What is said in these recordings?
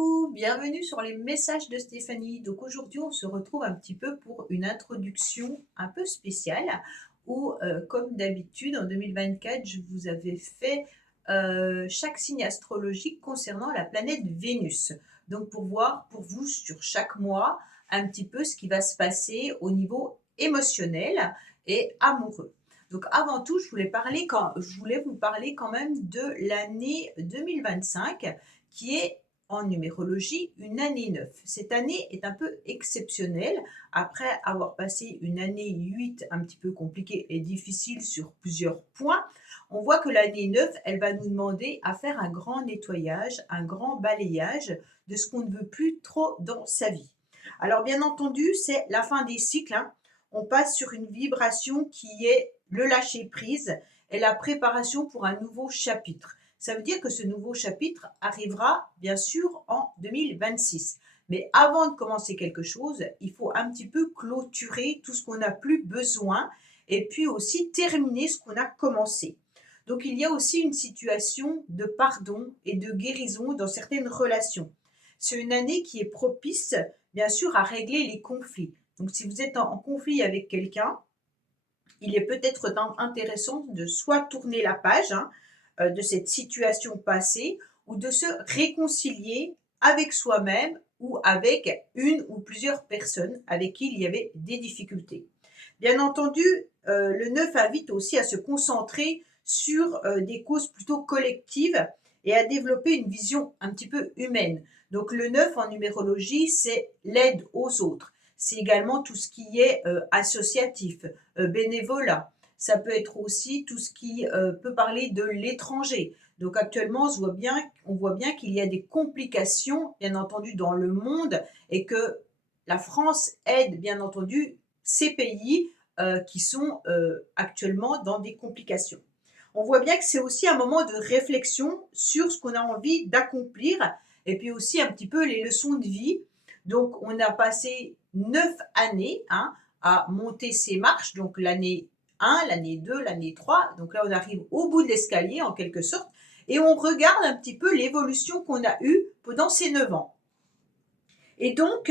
Coucou, bienvenue sur les messages de Stéphanie. Donc aujourd'hui, on se retrouve un petit peu pour une introduction un peu spéciale où, comme d'habitude, en 2024, je vous avais fait chaque signe astrologique concernant la planète Vénus. Donc pour voir pour vous sur chaque mois un petit peu ce qui va se passer au niveau émotionnel et amoureux. Donc avant tout, je voulais vous parler quand même de l'année 2025 qui est en numérologie une année 9. Cette année est un peu exceptionnelle. Après avoir passé une année 8 un petit peu compliquée et difficile sur plusieurs points, on voit que l'année 9, elle va nous demander à faire un grand nettoyage, un grand balayage de ce qu'on ne veut plus trop dans sa vie. Alors bien entendu, c'est la fin des cycles, hein. On passe sur une vibration qui est le lâcher-prise et la préparation pour un nouveau chapitre. Ça veut dire que ce nouveau chapitre arrivera bien sûr en 2026. Mais avant de commencer quelque chose, il faut un petit peu clôturer tout ce qu'on n'a plus besoin et puis aussi terminer ce qu'on a commencé. Donc il y a aussi une situation de pardon et de guérison dans certaines relations. C'est une année qui est propice, bien sûr, à régler les conflits. Donc si vous êtes en conflit avec quelqu'un, il est peut-être intéressant de soit tourner la page, hein, de cette situation passée ou de se réconcilier avec soi-même ou avec une ou plusieurs personnes avec qui il y avait des difficultés. Bien entendu, le 9 invite aussi à se concentrer sur des causes plutôt collectives et à développer une vision un petit peu humaine. Donc le 9 en numérologie, c'est l'aide aux autres. C'est également tout ce qui est associatif, bénévolat. Ça peut être aussi tout ce qui peut parler de l'étranger. Donc actuellement, on voit bien qu'il y a des complications, bien entendu, dans le monde et que la France aide, bien entendu, ces pays qui sont actuellement dans des complications. On voit bien que c'est aussi un moment de réflexion sur ce qu'on a envie d'accomplir et puis aussi un petit peu les leçons de vie. Donc, on a passé 9 années, hein, à monter ces marches. Donc, l'année 1, l'année 2, l'année 3. Donc là, on arrive au bout de l'escalier en quelque sorte. Et on regarde un petit peu l'évolution qu'on a eue pendant ces 9 ans. Et donc,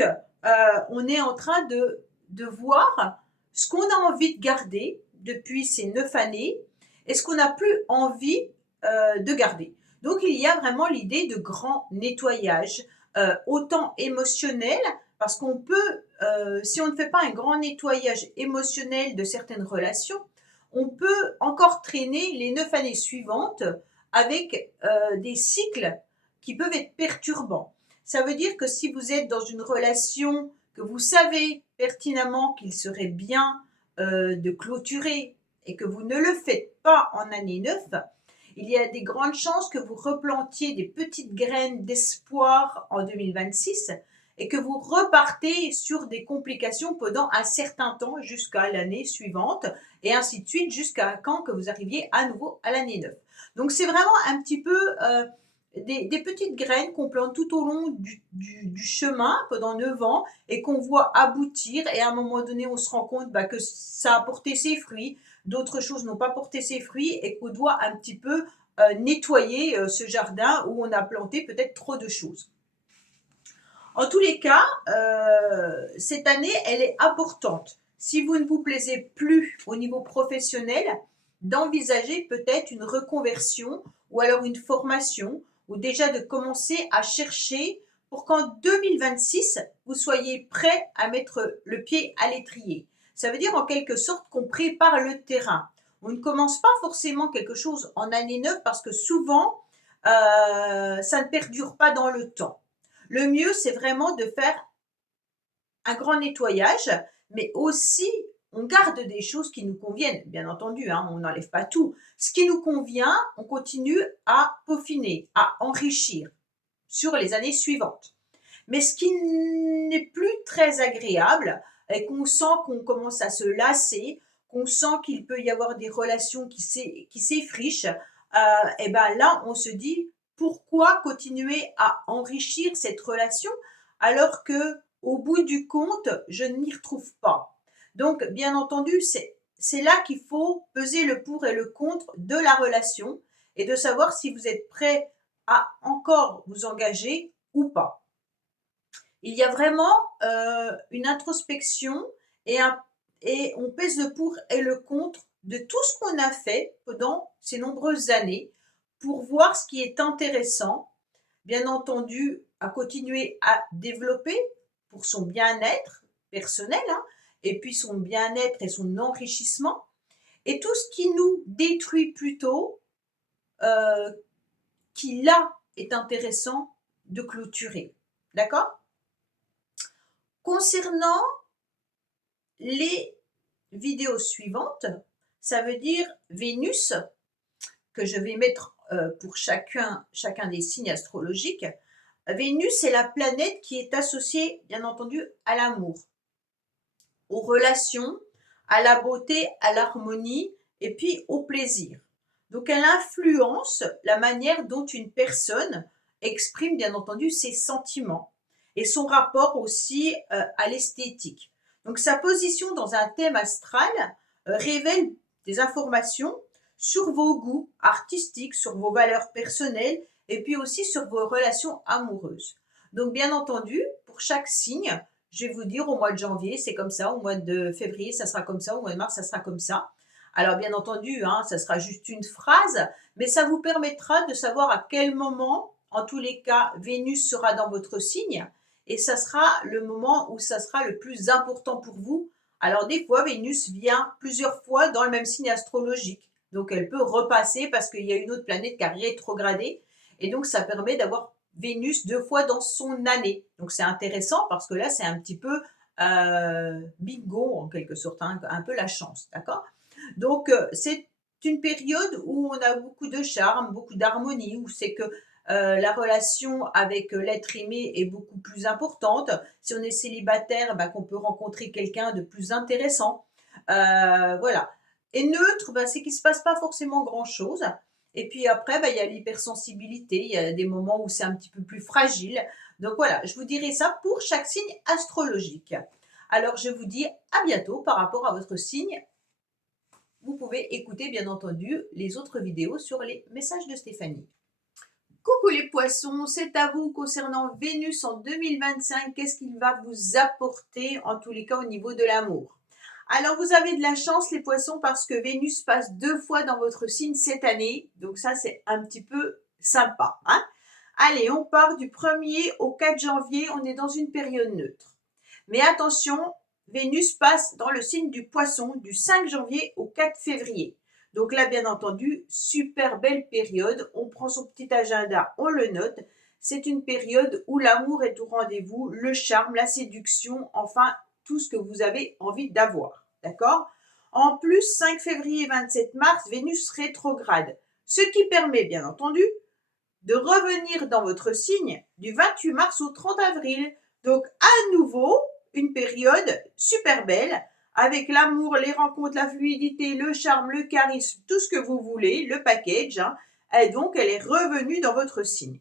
on est en train de voir ce qu'on a envie de garder depuis ces 9 années et ce qu'on n'a plus envie de garder. Donc, il y a vraiment l'idée de grand nettoyage, autant émotionnel, parce qu'on peut, si on ne fait pas un grand nettoyage émotionnel de certaines relations, on peut encore traîner les 9 années suivantes avec des cycles qui peuvent être perturbants. Ça veut dire que si vous êtes dans une relation que vous savez pertinemment qu'il serait bien de clôturer et que vous ne le faites pas en année 9, il y a des grandes chances que vous replantiez des petites graines d'espoir en 2026 et que vous repartez sur des complications pendant un certain temps jusqu'à l'année suivante et ainsi de suite jusqu'à quand que vous arriviez à nouveau à l'année 9. Donc c'est vraiment un petit peu des petites graines qu'on plante tout au long du chemin pendant 9 ans et qu'on voit aboutir et à un moment donné on se rend compte que ça a porté ses fruits, d'autres choses n'ont pas porté ses fruits et qu'on doit un petit peu nettoyer ce jardin où on a planté peut-être trop de choses. En tous les cas, cette année, elle est importante. Si vous ne vous plaisez plus au niveau professionnel, d'envisager peut-être une reconversion ou alors une formation ou déjà de commencer à chercher pour qu'en 2026, vous soyez prêt à mettre le pied à l'étrier. Ça veut dire en quelque sorte qu'on prépare le terrain. On ne commence pas forcément quelque chose en année 9 parce que souvent, ça ne perdure pas dans le temps. Le mieux, c'est vraiment de faire un grand nettoyage, mais aussi on garde des choses qui nous conviennent, bien entendu, hein, on n'enlève pas tout. Ce qui nous convient, on continue à peaufiner, à enrichir sur les années suivantes. Mais ce qui n'est plus très agréable et qu'on sent qu'on commence à se lasser, qu'on sent qu'il peut y avoir des relations qui s'effrichent, et ben là, on se dit pourquoi continuer à enrichir cette relation alors que au bout du compte, je ne m'y retrouve pas. Donc, bien entendu, c'est là qu'il faut peser le pour et le contre de la relation et de savoir si vous êtes prêt à encore vous engager ou pas. Il y a vraiment une introspection et, et on pèse le pour et le contre de tout ce qu'on a fait pendant ces nombreuses années pour voir ce qui est intéressant, bien entendu, à continuer à développer pour son bien-être personnel, hein, et puis son bien-être et son enrichissement, et tout ce qui nous détruit plutôt, euh, qui là est intéressant de clôturer. D'accord? Concernant les vidéos suivantes, ça veut dire Vénus, que je vais mettre pour chacun des signes astrologiques. Vénus est la planète qui est associée, bien entendu, à l'amour, aux relations, à la beauté, à l'harmonie et puis au plaisir. Donc elle influence la manière dont une personne exprime, bien entendu, ses sentiments et son rapport aussi à l'esthétique. Donc sa position dans un thème astral révèle des informations sur vos goûts artistiques, sur vos valeurs personnelles et puis aussi sur vos relations amoureuses. Donc bien entendu, pour chaque signe, je vais vous dire au mois de janvier, c'est comme ça, au mois de février, ça sera comme ça, au mois de mars, ça sera comme ça. Alors bien entendu, hein, ça sera juste une phrase, mais ça vous permettra de savoir à quel moment, en tous les cas, Vénus sera dans votre signe, et ça sera le moment où ça sera le plus important pour vous. Alors des fois, Vénus vient plusieurs fois dans le même signe astrologique, donc elle peut repasser parce qu'il y a une autre planète qui a rétrogradé, et donc ça permet d'avoir Vénus 2 fois dans son année. Donc c'est intéressant parce que là, c'est un petit peu bingo en quelque sorte, hein, un peu la chance, d'accord? Donc c'est une période où on a beaucoup de charme, beaucoup d'harmonie, où c'est que la relation avec l'être aimé est beaucoup plus importante. Si on est célibataire, bah, qu'on peut rencontrer quelqu'un de plus intéressant. Voilà. Et neutre, bah, c'est qu'il ne se passe pas forcément grand-chose. Et puis après, bah, il y a l'hypersensibilité, il y a des moments où c'est un petit peu plus fragile. Donc voilà, je vous dirai ça pour chaque signe astrologique. Alors je vous dis à bientôt par rapport à votre signe. Vous pouvez écouter bien entendu les autres vidéos sur les messages de Stéphanie. Coucou les poissons, c'est à vous concernant Vénus en 2025. Qu'est-ce qu'il va vous apporter en tous les cas au niveau de l'amour? Alors vous avez de la chance les poissons parce que Vénus passe 2 fois dans votre signe cette année. Donc ça c'est un petit peu sympa, hein? Allez, on part du 1er au 4 janvier. On est dans une période neutre. Mais attention, Vénus passe dans le signe du poisson du 5 janvier au 4 février. Donc là, bien entendu, super belle période. On prend son petit agenda, on le note. C'est une période où l'amour est au rendez-vous, le charme, la séduction, enfin, tout ce que vous avez envie d'avoir. D'accord? En plus, 5 février et 27 mars, Vénus rétrograde. Ce qui permet, bien entendu, de revenir dans votre signe du 28 mars au 30 avril. Donc, à nouveau, une période super belle avec l'amour, les rencontres, la fluidité, le charme, le charisme, tout ce que vous voulez, le package. Hein. Et donc, elle est revenue dans votre signe.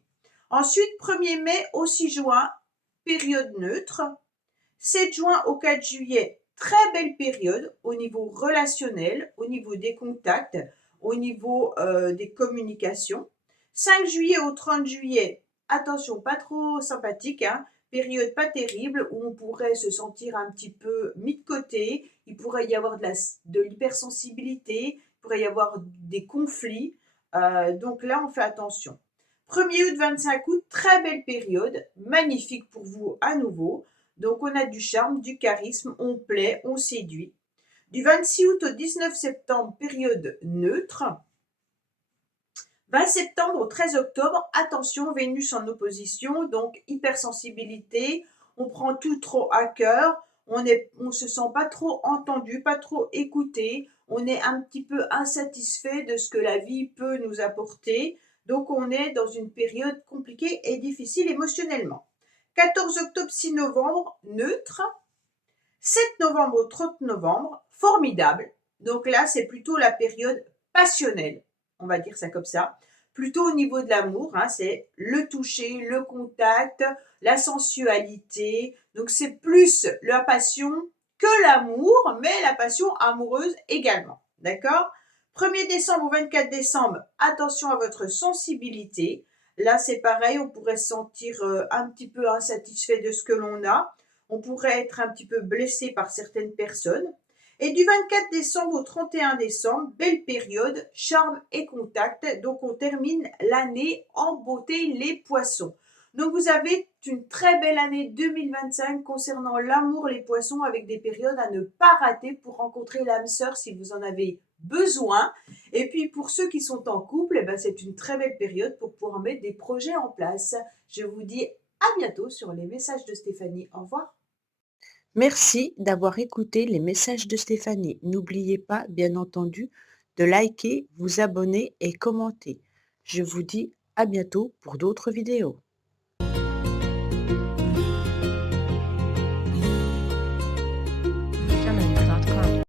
Ensuite, 1er mai au 6 juin, période neutre. 7 juin au 4 juillet, très belle période au niveau relationnel, au niveau des contacts, au niveau des communications. 5 juillet au 30 juillet, attention, pas trop sympathique, hein, période pas terrible où on pourrait se sentir un petit peu mis de côté, il pourrait y avoir de l'hypersensibilité, il pourrait y avoir des conflits, donc là on fait attention. 1er août, 25 août, très belle période, magnifique pour vous à nouveau. Donc on a du charme, du charisme, on plaît, on séduit. Du 26 août au 19 septembre, période neutre. 20 septembre au 13 octobre, attention, Vénus en opposition, donc hypersensibilité, on prend tout trop à cœur, on se sent pas trop entendu, pas trop écouté, on est un petit peu insatisfait de ce que la vie peut nous apporter, donc on est dans une période compliquée et difficile émotionnellement. 14 octobre, 6 novembre, neutre. 7 novembre au 30 novembre, formidable. Donc là, c'est plutôt la période passionnelle, on va dire ça comme ça. Plutôt au niveau de l'amour, hein, c'est le toucher, le contact, la sensualité. Donc c'est plus la passion que l'amour, mais la passion amoureuse également. D'accord? 1er décembre au 24 décembre, attention à votre sensibilité. Là, c'est pareil, on pourrait se sentir un petit peu insatisfait de ce que l'on a. On pourrait être un petit peu blessé par certaines personnes. Et du 24 décembre au 31 décembre, belle période, charme et contact. Donc, on termine l'année en beauté, les poissons. Donc, vous avez une très belle année 2025 concernant l'amour, les poissons, avec des périodes à ne pas rater pour rencontrer l'âme sœur si vous en avez besoin. Et puis, pour ceux qui sont en couple, eh ben, c'est une très belle période pour pouvoir mettre des projets en place. Je vous dis à bientôt sur les messages de Stéphanie. Au revoir. Merci d'avoir écouté les messages de Stéphanie. N'oubliez pas, bien entendu, de liker, vous abonner et commenter. Je vous dis à bientôt pour d'autres vidéos.